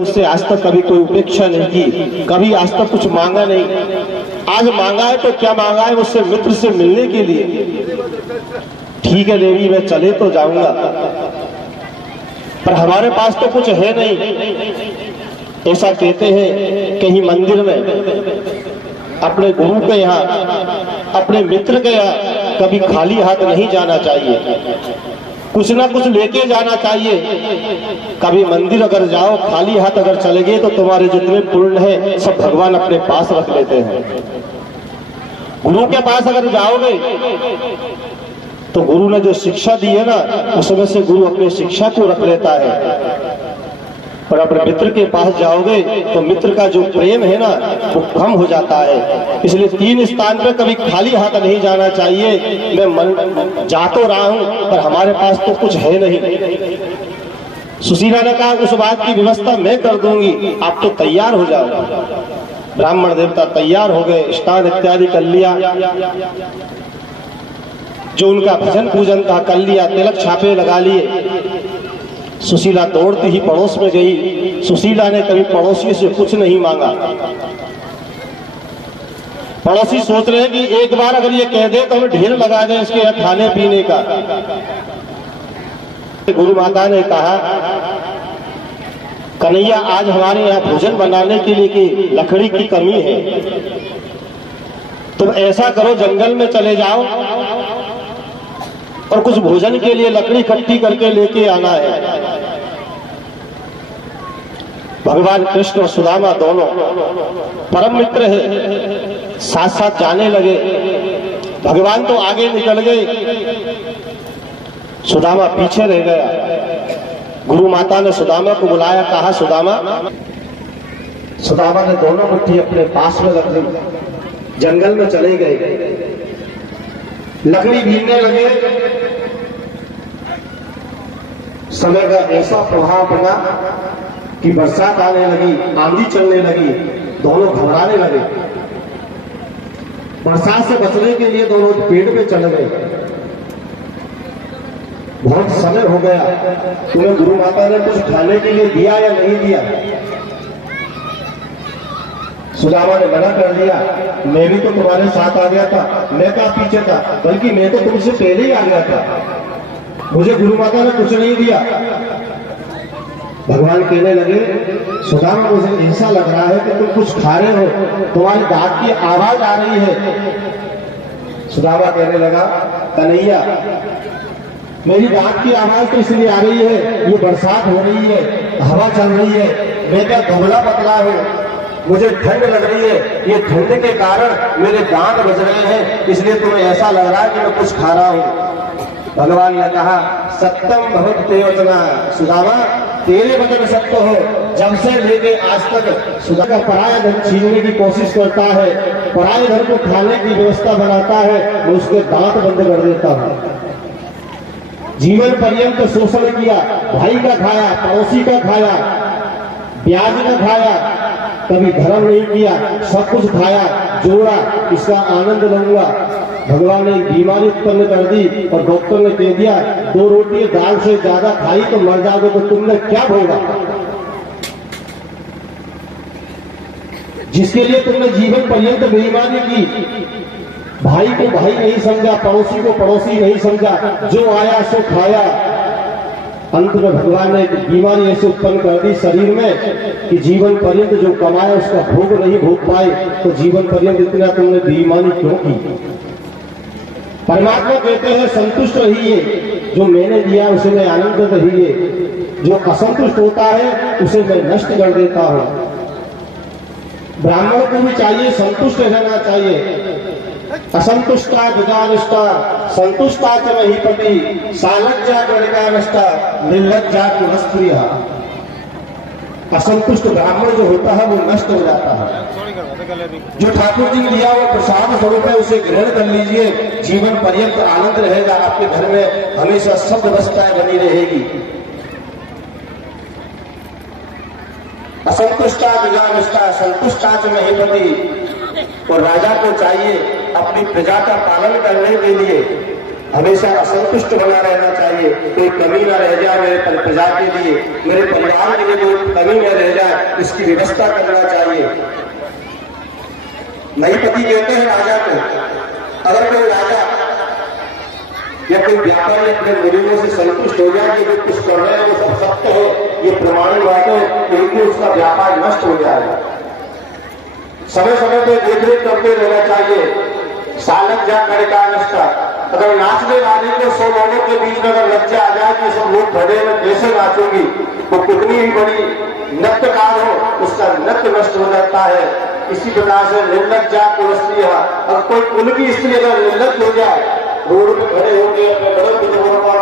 उससे आज तक कभी कोई उपेक्षा नहीं की, कभी आज तक कुछ मांगा नहीं। आज मांगा है तो क्या मांगा है? उससे मित्र से मिलने के लिए। ठीक है देवी, मैं चले तो जाऊंगा, पर हमारे पास तो कुछ है नहीं। ऐसा कहते हैं कहीं मंदिर में अपने गुरु के यहाँ, अपने मित्र के यहाँ कभी खाली हाथ नहीं जाना चाहिए, कुछ ना कुछ लेके जाना चाहिए। कभी मंदिर अगर जाओ खाली हाथ अगर चले गए तो तुम्हारे जितने पुण्य है सब भगवान अपने पास रख लेते हैं। गुरु के पास अगर जाओगे तो गुरु ने जो शिक्षा दी है ना, उसमें से गुरु अपनी शिक्षा को रख लेता है। और अपने मित्र के पास जाओगे तो मित्र का जो प्रेम है ना वो कम हो जाता है। इसलिए 3 स्थान पर कभी खाली हाथ नहीं जाना चाहिए। मैं जा तो रहा हूं पर हमारे पास तो कुछ है नहीं। सुशीला ने कहा उस बात की व्यवस्था मैं कर दूंगी, आप तो तैयार हो जाओ। ब्राह्मण देवता तैयार हो गए, स्नान इत्यादि कर लिया, जो उनका भजन पूजन था कर लिया, तिलक छापे लगा लिए। सुशीला दौड़ती ही पड़ोस में गई। सुशीला ने कभी पड़ोसी से कुछ नहीं मांगा। पड़ोसी सोच रहे हैं कि एक बार अगर ये कह दे तो हमें ढेर लगा दे इसके यहाँ खाने पीने का। गुरु माता ने कहा कन्हैया आज हमारे यहाँ भोजन बनाने के लिए कि लकड़ी की कमी है, तुम ऐसा करो जंगल में चले जाओ और कुछ भोजन के लिए लकड़ी इकट्ठी करके लेके आना है। भगवान कृष्ण और सुदामा दोनों परम मित्र है, साथ साथ जाने लगे। भगवान तो आगे निकल गए, सुदामा पीछे रह गया। गुरु माता ने सुदामा को बुलाया, कहा सुदामा। सुदामा ने दोनों मुट्ठी अपने पास में रख ली, जंगल में चले गए। लकड़ी बीनने लगे। समय का ऐसा प्रभाव पड़ा कि बरसात आने लगी, आंधी चलने लगी, दोनों घबराने लगे। बरसात से बचने के लिए दोनों पेड़ पे चढ़ गए। बहुत समय हो गया, तुम्हें गुरु माता ने कुछ खाने के लिए दिया या नहीं दिया? सुदामा ने मना कर दिया, मैं भी तो तुम्हारे साथ आ गया था, मैं कहाँ पीछे था, बल्कि मैं तो तुमसे पहले ही आ गया था, मुझे गुरु माता ने कुछ नहीं दिया। भगवान कहने लगे सुदामा मुझे ऐसा लग रहा है कि तुम कुछ खा रहे हो, तुम्हारी दांत की आवाज आ रही है। सुदामा कहने लगा कन्हैया मेरी दांत की आवाज तो इसलिए आ रही है, ये बरसात हो रही है, हवा चल रही है, मैं क्या दुबला पतला हूं, मुझे ठंड लग रही है, ये ठंड के कारण मेरे दांत बज रहे हैं, इसलिए तुम्हें ऐसा लग रहा है कि मैं कुछ खा रहा हूं। भगवान ने कहा सत्यम बहुत तेवचना, सुदामा तेरे वचन सत्य हो। जब से लेके आज तक सुदामा पराया धन छीनने की कोशिश करता है, पराये धन को खाने की व्यवस्था बनाता है, मैं उसके दांत बंद कर देता हूं। जीवन पर्यंत शोषण किया, भाई का खाया, पड़ोसी का खाया, ब्याज का खाया, कभी धर्म नहीं किया, सब कुछ खाया, जोड़ा, इसका आनंद लूंगा। भगवान ने बीमारी उत्पन्न कर दी और डॉक्टर ने कह दिया 2 रोटी दाल से ज्यादा खाई तो मर जाओगे, तो तुमने क्या भोगा? जिसके लिए तुमने जीवन पर्यंत बेईमानी की, भाई को भाई नहीं समझा, पड़ोसी को पड़ोसी नहीं समझा, जो आया सो खाया। अंत में भगवान ने बीमारी ऐसे उत्पन्न कर दी शरीर में कि जीवन पर्यंत जो कमाया उसका भोग नहीं भोग पाए। तो जीवन पर्यंत इतना तुमने बेईमानी क्यों की? परमात्मा कहते हैं संतुष्ट रहिए, जो मैंने दिया उसे मैं आनंद रहिए, जो असंतुष्ट होता है उसे मैं नष्ट कर देता हूं। ब्राह्मण को भी चाहिए संतुष्ट रहना चाहिए। असंतुष्टा विदानिष्टा संतुष्टा च महीपति सालज्जा गणिका नष्टा निर्लज्जा पुरस्प्रिय। असंतुष्ट ब्राह्मण जो होता है वो नष्ट हो जाता है। जो ठाकुर जी ने दिया वो प्रसाद स्वरूप है, उसे ग्रहण कर लीजिए, जीवन पर्यंत आनंद रहेगा, आपके घर में हमेशा सब व्यवस्थाएं बनी रहेगी। असंतुष्टा विदानिष्टा संतुष्टा च महीपति। और राजा को चाहिए अपनी प्रजा का पालन करने के लिए हमेशा असंतुष्ट बना रहना चाहिए, कोई कमी न रह जाए मेरे प्रजा के लिए, मेरे परिवार के लिए कोई कमी न रह जाए, इसकी व्यवस्था करना चाहिए। महीपति कहते हैं राजा को, अगर कोई राजा या कोई व्यापारी अपने गरीबों से संतुष्ट हो जाए कि जो कुछ कर रहे हैं वो सब सत्य है, ये प्रमाणित बात है, तो एक दिन उसका व्यापार नष्ट हो जाएगा। समय समय पर देखरेख करते रहना चाहिए। सालक जा करेगा नष्टा, अगर नाचने वाली को 100 लोगों के बीच में अगर लज्जा आ जाए कि सब लोग खड़े में कैसे नाचोगी, वो कितनी ही बड़ी नृत्यकार हो उसका नृत्य नष्ट हो जाता है। इसी प्रकार से निर्लज्जा पुरस्त्री, अगर कोई कुल की स्त्री अगर निर्लज हो जाए, रोड पे खड़े होकर अपने बड़े बुजुर्गों का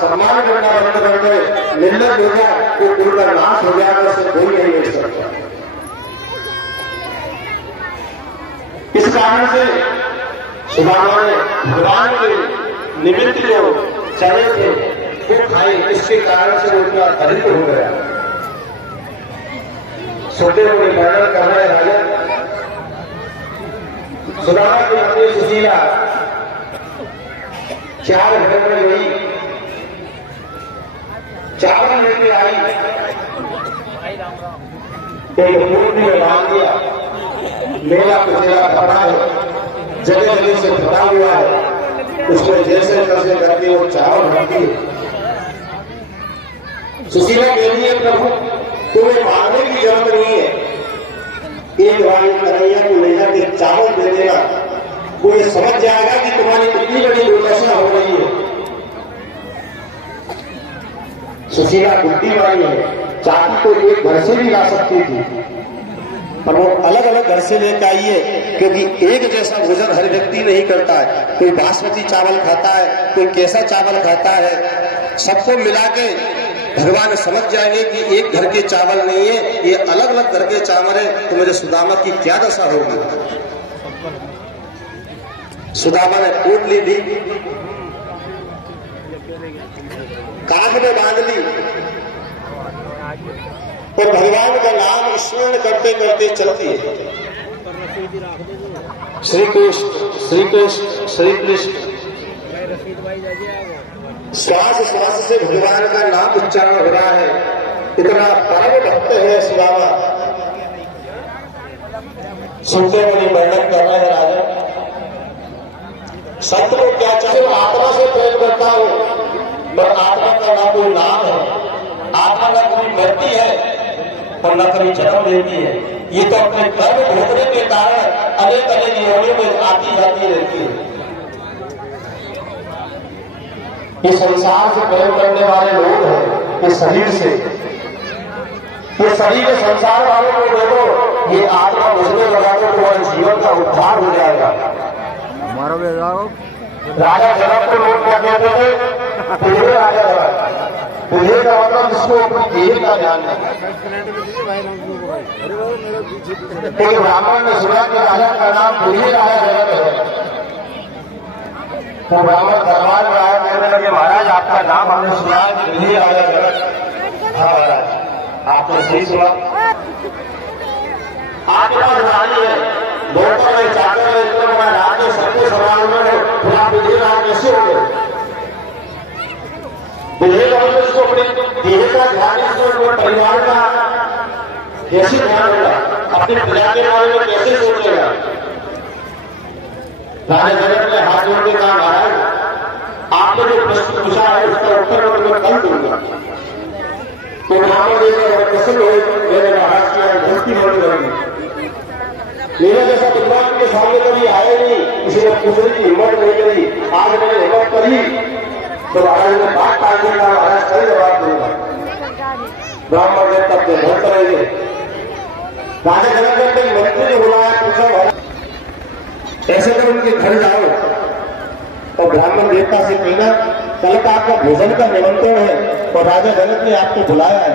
सम्मान करना बंद कर दे, निर्लज हो जाए, तो कुल का नाश हो जाएगा, उससे कोई नहीं हो सकता। इस कारण से सुदामा ने भगवान के निमित्त जो चले थे वो खाए, इसके कारण से वो उनका दरिद्र हो गया। सुखदेव ने वर्णन कर रहे राजा सुदामा की अपनी सुशीला 4 घर में गई, चावल लेके आई, एक मूर्ति में बांध दिया, मेरा कुचेला खड़ा है, जगह जगह से फटा हुआ है, उसको जैसे तैसे करके वो चावल भरती है। सुशीला कह रही है प्रभु तुम्हें मारने की जरूरत नहीं है, एक बार कन्हैया को ले जाके चावल दे देना, वो ये समझ जाएगा कि तुम्हारी कितनी बड़ी दुर्दशा हो रही है। सुशीला बुद्धिमानी है, चाकू को एक घर से भी ला सकती थी, पर वो अलग अलग घर से लेकर आई है, क्योंकि एक जैसा भोजन हर व्यक्ति नहीं करता है। कोई बासमती चावल खाता है, कोई कैसा चावल खाता है, सबको मिला के भगवान समझ जाएंगे कि एक घर के चावल नहीं है, ये अलग अलग घर के चावल है, तो मुझे सुदामा की क्या दशा होगी। सुदामा ने पोटली दी, कांध में बांध ली और भगवान का नाम स्मरण करते करते चलती है। श्री कृष्ण श्री कृष्ण श्री कृष्ण, श्वास श्वास से भगवान का नाम उच्चारण हो रहा है। इतना परम भक्त है सुदामा। सुनते मुनि वर्णन कर रहे हैं राजा, संत को क्या चाहे, आत्मा से प्रेम करता हूं, पर आत्मा का ना कोई नाम है, आत्मा ना कोई मृत्यु है और न कभी जन्म देती है। ये तो अपने कर्म भोगने के कारण अनेक अनेक योनियों में आती जाती रहती है। ये संसार से प्रेम करने वाले लोग हैं, ये शरीर से, ये शरीर के संसार वालों को देखो, ये आत्मा बुझने लगा तो तुम्हारे जीवन का उद्धार हो जाएगा। हमारा भी जाओ। राजा जनक को लोग क्या कहते थे, तुझे राजा जनक, तुझे का मतलब जिसको अपनी देह का ज्ञान है। एक ब्राह्मण ने सुना कि राजा का नाम तुझे राजा जनक है, तो ब्राह्मण दरबार में आया, कहने लगे महाराज आपका नाम हमने सुना कि तुझे राजा जनक। हाँ महाराज आपने सही सुना, आपके पास रानी है, दोपहर में चाकर है, इतना बड़ा राज है, सबको सवाल में फिर आप विजय राज कैसे हो गए। विजय राज में इसको अपने देह का ध्यान, इसको परिवार का कैसे ध्यान होगा, अपने प्रजा के बारे में कैसे सोचेगा। राजा जनक ने हाथ जोड़ के कहा महाराज आपने जो प्रश्न पूछा है उसका उत्तर मैं कल दूंगा। तो ब्राह्मण देखकर प्रसन्न हुए, मेरे महाराज की गलती नहीं करेंगे, मेरा जैसा विद्वान के सामने कभी आया नहीं, इसलिए पूछने की हिम्मत नहीं करी, आज मैंने हिम्मत करी तो महाराज ने बात टालने का, महाराज सही जवाब दूंगा। ब्राह्मण ने तब घर करेंगे। राजा जनक ने कई मंत्री ने बुलाया, पूछा महाराज ऐसे कर उनके घर जाओ, और ब्राह्मण देवता से कहना कल का आपका भोजन का निमंत्रण है और राजा जनक ने आपको बुलाया है।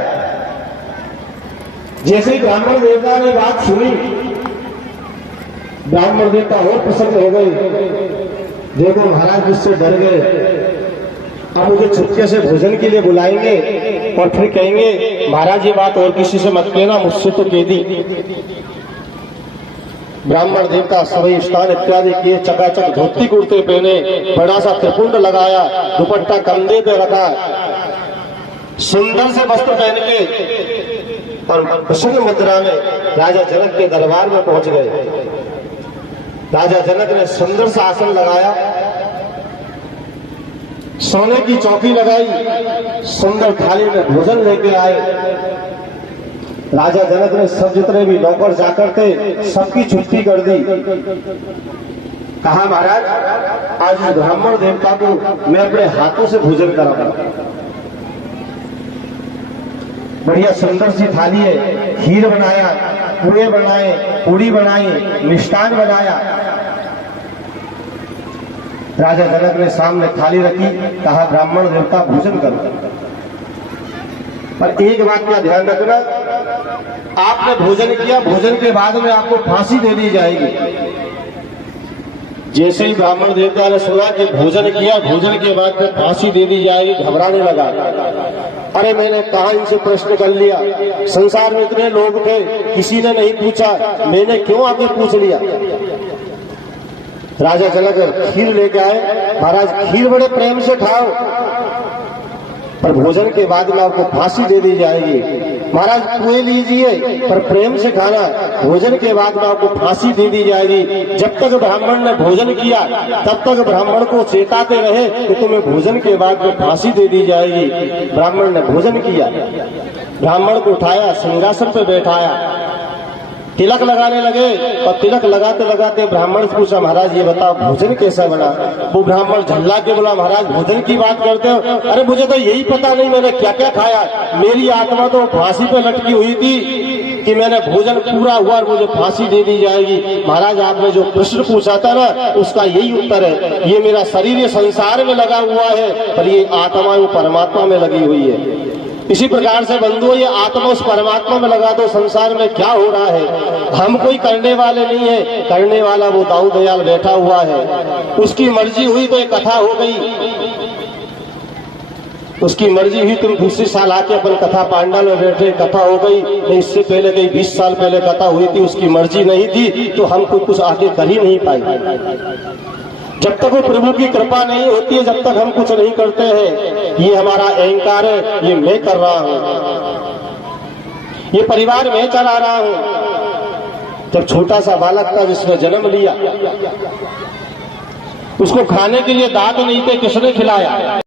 जैसे ही ब्राह्मण देवता ने बात सुनी, ब्राह्मण देवता और प्रसन्न हो गए, देखो महाराज मुझसे डर गए, अब मुझे छुपके से भोजन के लिए बुलाएंगे और फिर कहेंगे महाराज ये बात और किसी से मत कहना, मुझसे तो कह दी। ब्राह्मण देवता सभी स्नान इत्यादि किए, चकाचक धोती कुर्ते पहने, बड़ा सा त्रिपुंड लगाया, दुपट्टा कंधे पे रखा, सुंदर से वस्त्र पहन के और प्रसन्न मुद्रा में राजा जनक के दरबार में पहुंच गए। राजा जनक ने सुंदर सा आसन लगाया, सोने की चौकी लगाई, सुंदर थाली में भोजन लेके आए। राजा जनक ने सब जितने भी नौकर जाकर थे सबकी छुट्टी कर दी। कहा महाराज आज इस ब्राह्मण देवता को मैं अपने हाथों से भोजन कराऊंगा। बढ़िया सुंदर सी थाली है, खीर बनाया, पूरे बनाए, पूड़ी बनाई, मिष्ठान बनाया। राजा जनक ने सामने थाली रखी, कहा ब्राह्मण देवता भोजन करो। पर एक बात का ध्यान रखना, आपने भोजन किया, भोजन के बाद में आपको फांसी दे दी जाएगी। जैसे ही ब्राह्मण देवता ने सुना कि भोजन किया, भोजन के बाद में फांसी दे दी जाएगी, घबराने लगा। अरे मैंने कहा इनसे प्रश्न कर लिया, संसार में इतने लोग थे, किसी ने नहीं पूछा, मैंने क्यों आके पूछ लिया। राजा जनक खीर लेके आए। महाराज खीर बड़े प्रेम से खाओ, पर भोजन के बाद में आपको फांसी दे दी जाएगी। महाराज पुए लीजिए पर प्रेम से खाना, भोजन के बाद में आपको फांसी दे दी जाएगी। जब तक ब्राह्मण ने भोजन किया तब तक ब्राह्मण को चेताते रहे कि तुम्हें भोजन के बाद में फांसी दे दी जाएगी। ब्राह्मण ने भोजन किया, ब्राह्मण को उठाया, सिंहासन पर बैठाया, तिलक लगाने लगे। और तिलक लगाते लगाते ब्राह्मण से पूछा महाराज ये बताओ भोजन कैसा बना। वो ब्राह्मण झल्ला के बोला महाराज भोजन की बात करते हो, अरे मुझे तो यही पता नहीं मैंने क्या क्या खाया, मेरी आत्मा तो फांसी पे लटकी हुई थी कि मैंने भोजन पूरा हुआ और मुझे फांसी दे दी जाएगी। महाराज आपने जो प्रश्न पूछा था ना उसका यही उत्तर है। ये मेरा शरीर ये संसार में लगा हुआ है पर ये आत्मा वो परमात्मा में लगी हुई है। इसी प्रकार से बंधुओं ये आत्मा उस परमात्मा में लगा दो। संसार में क्या हो रहा है, हम कोई करने वाले नहीं है, करने वाला वो दाऊ दयाल बैठा हुआ है। उसकी मर्जी हुई तो एक कथा हो गई, उसकी मर्जी हुई तुम दूसरी साल आके अपन कथा पांडाल में बैठे, कथा हो गई। नहीं इससे पहले कई 20 साल पहले कथा हुई थी, उसकी मर्जी नहीं थी तो हम कोई कुछ आके कर ही नहीं पाए। जब तक वो प्रभु की कृपा नहीं होती है जब तक हम कुछ नहीं करते हैं। ये हमारा अहंकार है, ये मैं कर रहा हूं, ये परिवार मैं चला रहा हूं। जब छोटा सा बालक था जिसने जन्म लिया, उसको खाने के लिए दांत नहीं थे, किसने खिलाया?